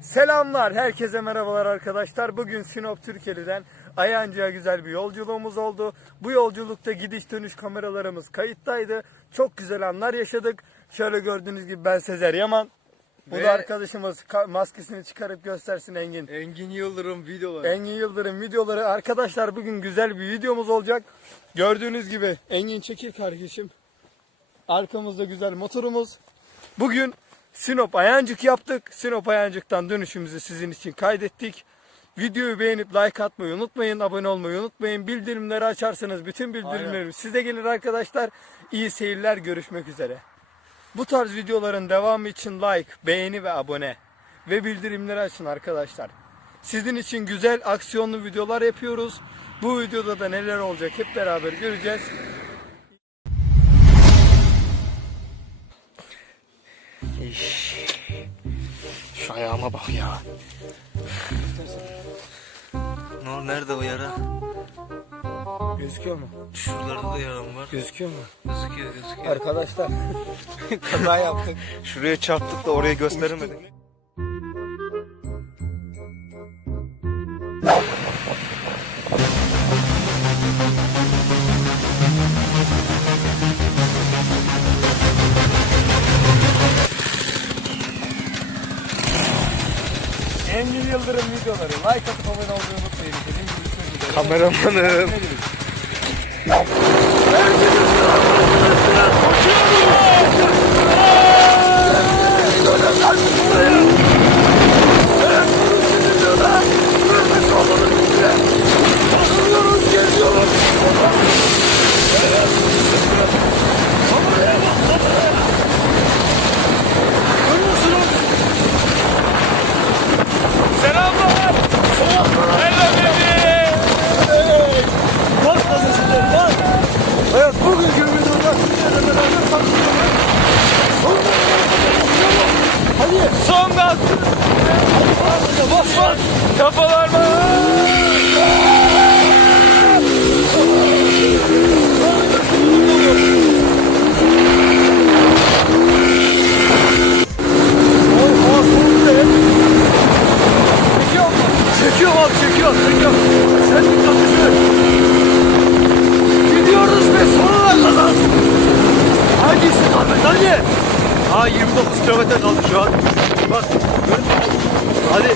Selamlar, herkese merhabalar arkadaşlar. Bugün Sinop Türkiye'den Ayancı'ya güzel bir yolculuğumuz oldu. Bu yolculukta gidiş dönüş kameralarımız kayıttaydı. Çok güzel anlar yaşadık. Şöyle gördüğünüz gibi ben Sezer Yaman. Bu Ve- da arkadaşımız ka- maskesini çıkarıp göstersin Engin. Engin Yıldırım videoları. Engin Yıldırım videoları. Arkadaşlar bugün güzel bir videomuz olacak. Gördüğünüz gibi Engin çekil kardeşim. Arkamızda güzel motorumuz. Bugün Sinop Ayancık yaptık. Sinop Ayancık'tan dönüşümüzü sizin için kaydettik. Videoyu beğenip like atmayı unutmayın. Abone olmayı unutmayın. Bildirimleri açarsanız bütün bildirimlerimiz size gelir arkadaşlar. İyi seyirler. Görüşmek üzere. Bu tarz videoların devamı için like, beğeni ve abone ve bildirimleri açın arkadaşlar. Sizin için güzel aksiyonlu videolar yapıyoruz. Bu videoda da neler olacak hep beraber göreceğiz. Şu ayağıma bak ya. O nerede o yara? Gözüküyor mu? Şuralarda da yaram var. Gözüküyor mu? Gözüküyor gözüküyor. Arkadaşlar kaza yaptık. Şuraya çarptık da oraya gösteremedik. Engin Yıldırım videoları. Like atıp abone olmayı unutmayın. Dediğim gibi. Kameramanım. Ne demek? Evet bugünkü videoda sizlerle beraber tanışıyoruz. Hadi. Son gaz. Bas bas. Kafalar mı? Çekiyor abi çekiyor çekiyor. Sen bir çalışır. Gidiyoruz ve sonuna kadar. Hadi Ahmet hadi. Aa 29 kilometre kaldı şu an. Bak? Hadi.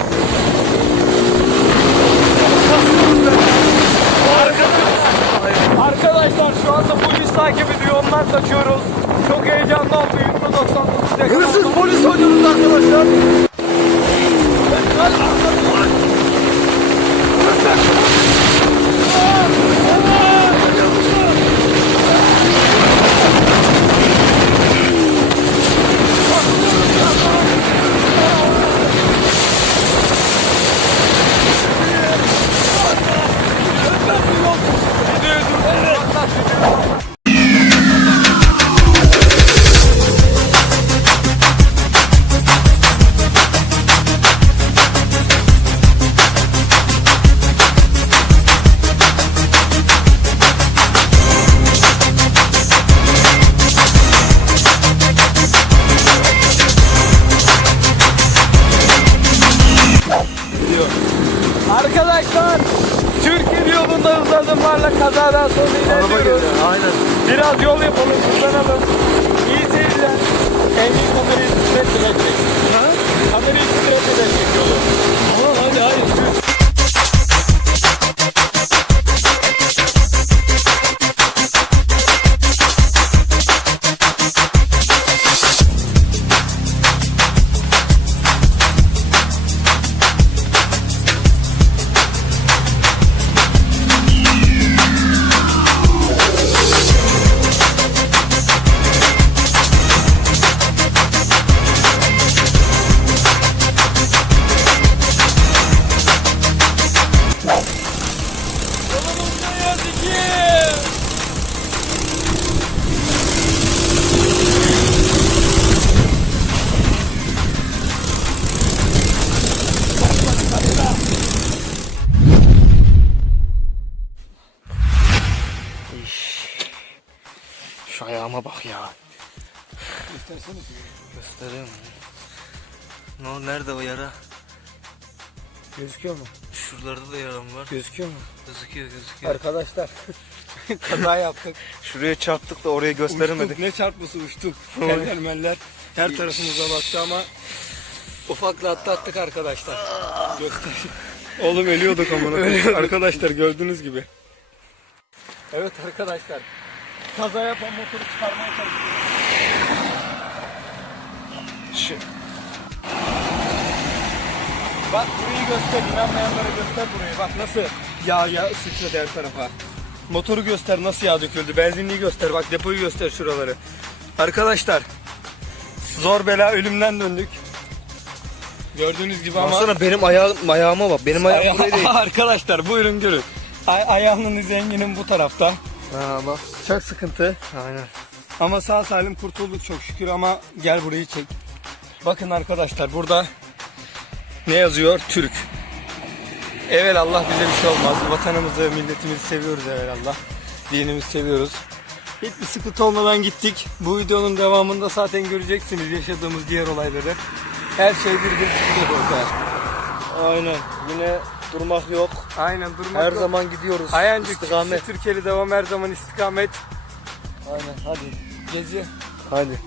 Arkadaşlar şu anda polis takip ediyor. Ondan kaçıyoruz. Çok heyecanlı oldu. 199 yakalandı. Hırsız polis oynuyoruz arkadaşlar. Arkadaşlar kazadan sonra ilerliyoruz. Aynen. Biraz yol yapalım, hızlanalım. İyi seyirler. Engin kamerayı stretle Bak ya. Göstereyim mi? Ne o nerede o yara? Gözüküyor mu? Şuralarda da yaram var. Gözüküyor mu? Gözüküyor gözüküyor. Arkadaşlar kaza yaptık. Şuraya çarptık da oraya gösteremedik. Uçtuk. Ne çarpması uçtuk. Meller her tarafımıza baktı ama ufakla atlattık arkadaşlar. Göster. Oğlum ölüyorduk ama. arkadaşlar gördüğünüz gibi. Evet arkadaşlar. Kaza yapan motoru çıkarmaya çalışıyoruz. Şu, Bak burayı göster. İnanmayanlara göster burayı. Bak nasıl yağ yağ sıçradı her tarafa. Motoru göster nasıl yağ döküldü. Benzinliği göster. Bak depoyu göster şuraları. Arkadaşlar zor bela ölümden döndük. Gördüğünüz gibi ama Baksana benim ayağım, ayağıma bak. Benim ayağım Aya- buraya değil. Arkadaşlar buyurun görün. Ay ayağının zenginin bu tarafta. Bak. Çok sıkıntı. Aynen. Ama sağ salim kurtulduk çok şükür ama gel burayı çek. Bakın arkadaşlar burada ne yazıyor? Türk. Evet Allah bize bir şey olmaz. Vatanımızı, milletimizi seviyoruz Allah. Dinimizi seviyoruz. Hiçbir sıkıntı olmadan gittik. Bu videonun devamında zaten göreceksiniz yaşadığımız diğer olayları. Her şey bir gün çıkacak ortaya. Aynen. Yine durmak yok. Aynen durmak Her yok. zaman gidiyoruz. Ayancık İstikamet. Türkiye'li devam her zaman istikamet. Aynen hadi. Gezi. Hadi.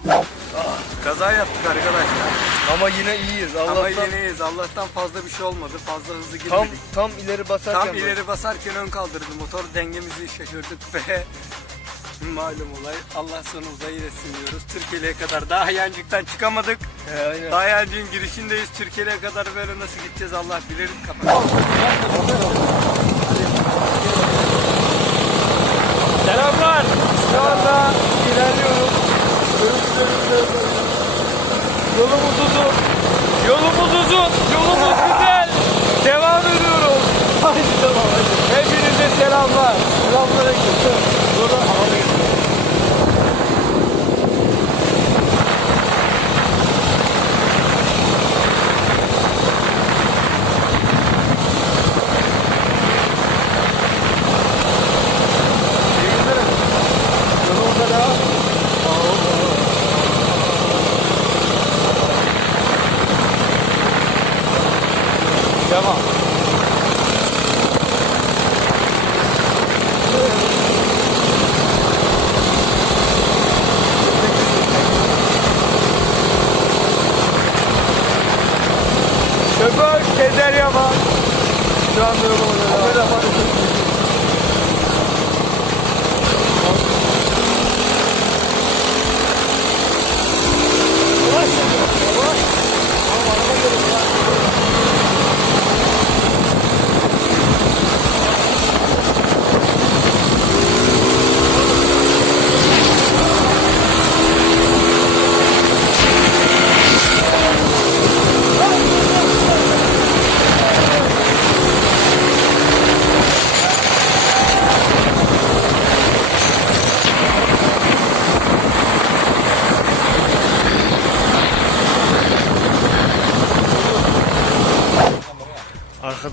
Kaza yaptık arkadaşlar. Ama yine iyiyiz. Ama Allah'tan yeneyiz. Allah'tan fazla bir şey olmadı. Fazla hızlı girmedik. tam tam ileri basarken Tam böyle. ileri basarken ön kaldırdı motor. Dengemizi şaşırdık ve malum olay. Allah sonumuza iyi etsin diyoruz. Türkiye'ye kadar daha Ayancık'tan çıkamadık. Aynen. Daha Ayancık'ın girişindeyiz. Türkiye'ye kadar böyle nasıl gideceğiz Allah bilir. Kapat. Selamlar. Şu anda ilerliyoruz. Yolumuz uzun. Yolumuz uzun. Yolumuz güzel. Devam ediyoruz. Haydi devam hadi. Hepinize selamlar. Selamlar. Sonra havada Yolumuzda devam. Devam. Şoför Sezer Yaman. Şu anda yolumuzda devam.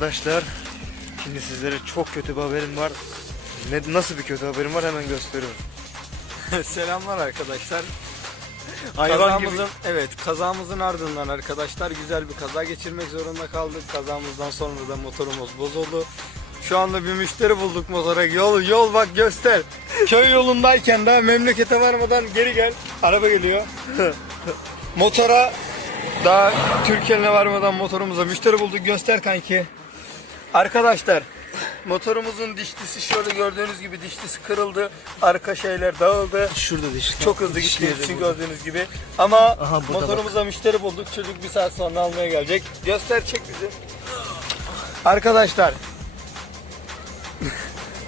Arkadaşlar şimdi sizlere çok kötü bir haberim var. Ne, nasıl bir kötü haberim var hemen gösteriyorum. Selamlar arkadaşlar. Kazamızın, evet kazamızın ardından arkadaşlar güzel bir kaza geçirmek zorunda kaldık. Kazamızdan sonra da motorumuz bozuldu. Şu anda bir müşteri bulduk motora. Yol yol bak göster. Köy yolundayken daha memlekete varmadan geri gel. Araba geliyor. Motora daha Türkiye'ne varmadan motorumuza müşteri bulduk. Göster kanki. Arkadaşlar motorumuzun dişlisi şöyle gördüğünüz gibi dişlisi kırıldı. Arka şeyler dağıldı. Şurada diş. Çok hızlı gittiğimiz için gördüğünüz gibi. Ama Aha, motorumuza müşteri bulduk. Çocuk bir saat sonra almaya gelecek. Göster çek bizi. Arkadaşlar.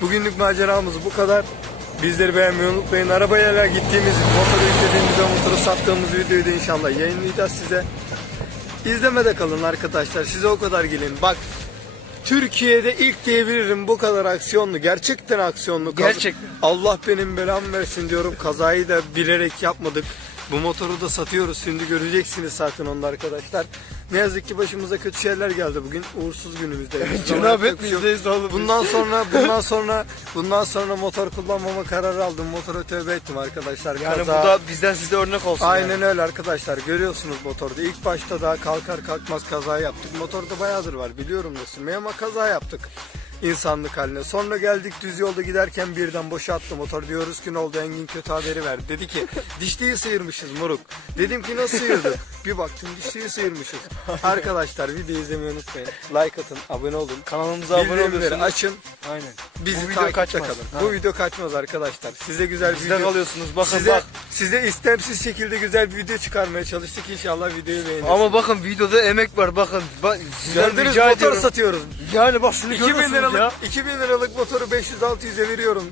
Bugünlük maceramız bu kadar. Bizleri beğenmeyi unutmayın. Arabayla gittiğimiz, motoru yüklediğimiz ve motoru sattığımız videoyu da inşallah yayınlayacağız size. İzlemede kalın arkadaşlar. Size o kadar gelin. Bak Türkiye'de ilk diyebilirim bu kadar aksiyonlu. Gerçekten aksiyonlu. Gerçekten. Allah benim belamı versin diyorum. Kazayı da bilerek yapmadık. Bu motoru da satıyoruz. Şimdi göreceksiniz zaten onu da arkadaşlar. Ne yazık ki başımıza kötü şeyler geldi bugün. Uğursuz günümüzde. Cenab-ı şey bizdeyiz oğlum. Bundan sonra bundan sonra bundan sonra motor kullanmama kararı aldım. Motora tövbe ettim arkadaşlar. Yani Kaza- bu da bizden size örnek olsun. Aynen yani. öyle arkadaşlar. Görüyorsunuz motorda. İlk başta daha kalkar kalkmaz kaza yaptık. Motorda bayağıdır var. Biliyorum da sürmeyi ama kaza yaptık. İnsanlık haline. Sonra geldik düz yolda giderken birden boşalttı motor. Diyoruz ki ne oldu Engin kötü haberi verdi. Dedi ki dişliği sıyırmışız moruk. Dedim ki nasıl sıyırdı? Bir baktım dişliği sıyırmışız. Arkadaşlar videoyu izlemeyi unutmayın. Like atın, abone olun. Kanalımıza abone Bildirimleri oluyorsunuz. açın. Aynen. Bizi Bu video takipte kaçmaz. kalın. Bu video kaçmaz arkadaşlar. Size güzel bir Bizde video kalıyorsunuz. Bakın size, bak. size istemsiz şekilde güzel bir video çıkarmaya çalıştık. İnşallah videoyu beğenirsiniz. Ama bakın videoda emek var bakın. Bak, sizden Gördünüz rica motor ediyorum. satıyoruz. Yani bak şunu 2000 görüyorsunuz liralık, ya. 2000 liralık motoru 500-600'e veriyorum.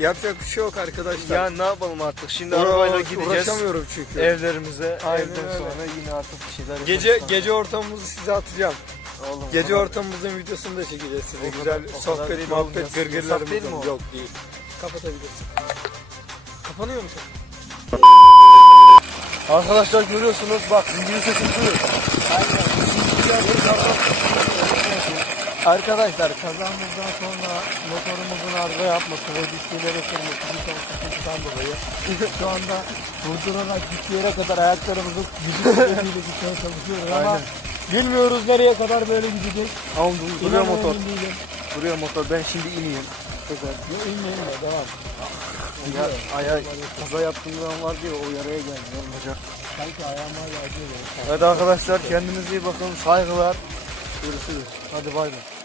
Yapacak bir şey yok arkadaşlar. Ya ne yapalım artık? Şimdi Uğra- arabayla gideceğiz. Uğraşamıyorum çünkü. Evlerimize. Aynen Evden öyle. sonra yine artık bir şeyler Gece yaparız. gece ortamımızı size atacağım. Oğlum, Gece ortamımızın videosunu da çekeceğiz size. O Güzel kadar sohbet, değil muhabbet, değil gırgırlarımız mi o? Yok değil. Kapatabilirsin. Kapanıyor mu sen? Arkadaşlar görüyorsunuz bak zinciri söküldü. Arkadaşlar kazamızdan sonra motorumuzun arıza yapması ve dişliğlere sürmesi bir ton sıkıntıdan dolayı şu anda vurdurarak gittiği yere kadar ayaklarımızı gücümüzle gitmeye çalışıyoruz ama bilmiyoruz nereye kadar böyle gidecek. Tamam dur, duruyor motor. emin değilim. Duruyor motor. Ben şimdi ineyim. Yo, inmeyelim de devam. Ya, aya kaza yaptığım zaman var diye o yaraya geldi. Olacak. Sanki ayağıma geldi. Hadi arkadaşlar kendinize iyi bakın. Saygılar. Görüşürüz. Hadi bay bay.